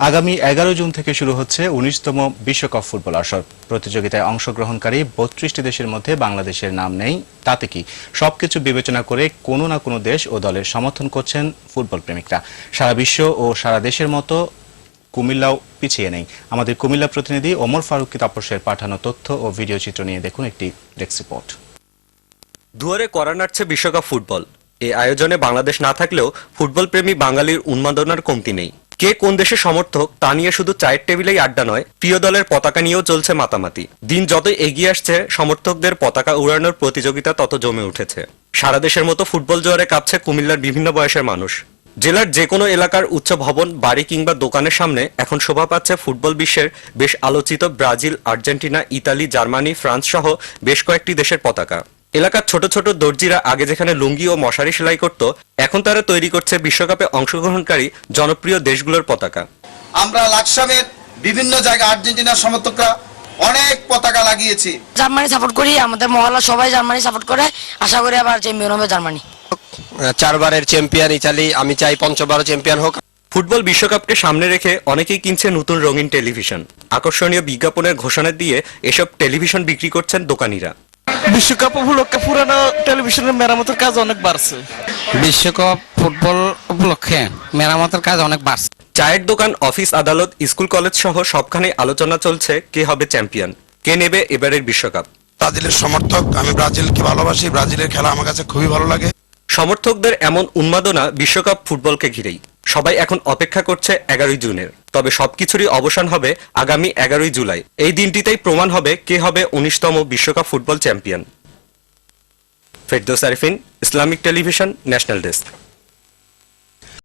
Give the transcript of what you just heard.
আগামী 11 জুন থেকে শুরু হচ্ছে 19তম বিশ্বকাপ ফুটবল আসর। প্রতিযোগিতায় অংশগ্রহণকারী 32টি দেশের মধ্যে বাংলাদেশের নাম নেই। তাতে কি সবকিছু বিবেচনা করে কোনো না কোনো দেশ ও দলের সমর্থন করছেন ফুটবল প্রেমিকরা। সারা বিশ্ব ও সারা দেশের মতো কুমিল্লাও পিছিয়ে নেই। আমাদের কুমিল্লা প্রতিনিধি ওমর ফারুক তাপসের পাঠানো তথ্য ও ভিডিও চিত্র নিয়ে দেখুন একটি ডেস্ক রিপোর্ট। দুয়ারে কড়া নাড়ছে বিশ্বকাপ ফুটবল। এই আয়োজনে বাংলাদেশ না থাকলেও ফুটবল প্রেমী বাঙালির উন্মাদনার কমতি নেই। কে কোন দেশের সমর্থক তা নিয়ে শুধু চায়ের টেবিলেই আড্ডা নয়, প্রিয় দলের পতাকা নিয়েও চলছে মাতামাতি। দিন যতই এগিয়ে আসছে, সমর্থকদের পতাকা উড়ানোর প্রতিযোগিতা তত জমে উঠেছে। সারা দেশের মতো ফুটবল জোয়ারে কাঁপছে কুমিল্লার বিভিন্ন বয়সের মানুষ। জেলার যে কোনো এলাকার উচ্চ ভবন, বাড়ি কিংবা দোকানের সামনে এখন শোভা পাচ্ছে ফুটবল বিশ্বের বেশ আলোচিত Brazil, Argentina, Italy, Germany, France সহ বেশ কয়েকটি দেশের পতাকা। এলাকার ছোট ছোট দর্জিরা আগে যেখানে লুঙ্গি ও মশারি সেলাই করত, এখন তারা তৈরি করছে বিশ্বকাপে অংশগ্রহণকারী জনপ্রিয় দেশগুলোর পতাকা। আমরা লাকসামের বিভিন্ন জায়গায় আর্জেন্টিনার সমর্থকরা অনেক পতাকা লাগিয়েছি। জার্মানি সাপোর্ট করি, আমাদের মহল্লা সবাই জার্মানি সাপোর্ট করে। আশা করি আবার চ্যাম্পিয়ন হবে জার্মানি। 4 বারের চ্যাম্পিয়ন ইতালি, আমি চাই 5বার চ্যাম্পিয়ন হোক। ফুটবল বিশ্বকাপকে সামনে রেখে অনেকেই কিনছে নতুন রঙিন টেলিভিশন। আকর্ষণীয় বিজ্ঞাপনের ঘোষণা দিয়ে এসব টেলিভিশন বিক্রি করছেন দোকানিরা। বিশ্বকাপ উপলক্ষে পুরানো টেলিভিশনের মেরামতের কাজ অনেক বাড়ছে। বিশ্বকাপ ফুটবল উপলক্ষে মেরামতের কাজ অনেক বাড়ছে। চায়ের দোকান, অফিস, আদালত, স্কুল, কলেজ সহ সবখানে আলোচনা চলছে কে হবে চ্যাম্পিয়ন, কে নেবে এবারের বিশ্বকাপ। ব্রাজিলের সমর্থক, আমি ব্রাজিলকে ভালোবাসি। ব্রাজিলের খেলা আমার কাছে খুবই ভালো লাগে। সমর্থকদের এমন উন্মাদনা বিশ্বকাপ ফুটবলকে ঘিরেই। সবাই এখন অপেক্ষা করছে 11 জুনের। তবে সবকিছুরই অবসান হবে আগামী 11 জুলাই। এই দিনটিতেই প্রমাণ হবে কে হবে 19তম বিশ্বকাপ football champion. Ferdous Arifin, Islamic television, national desk.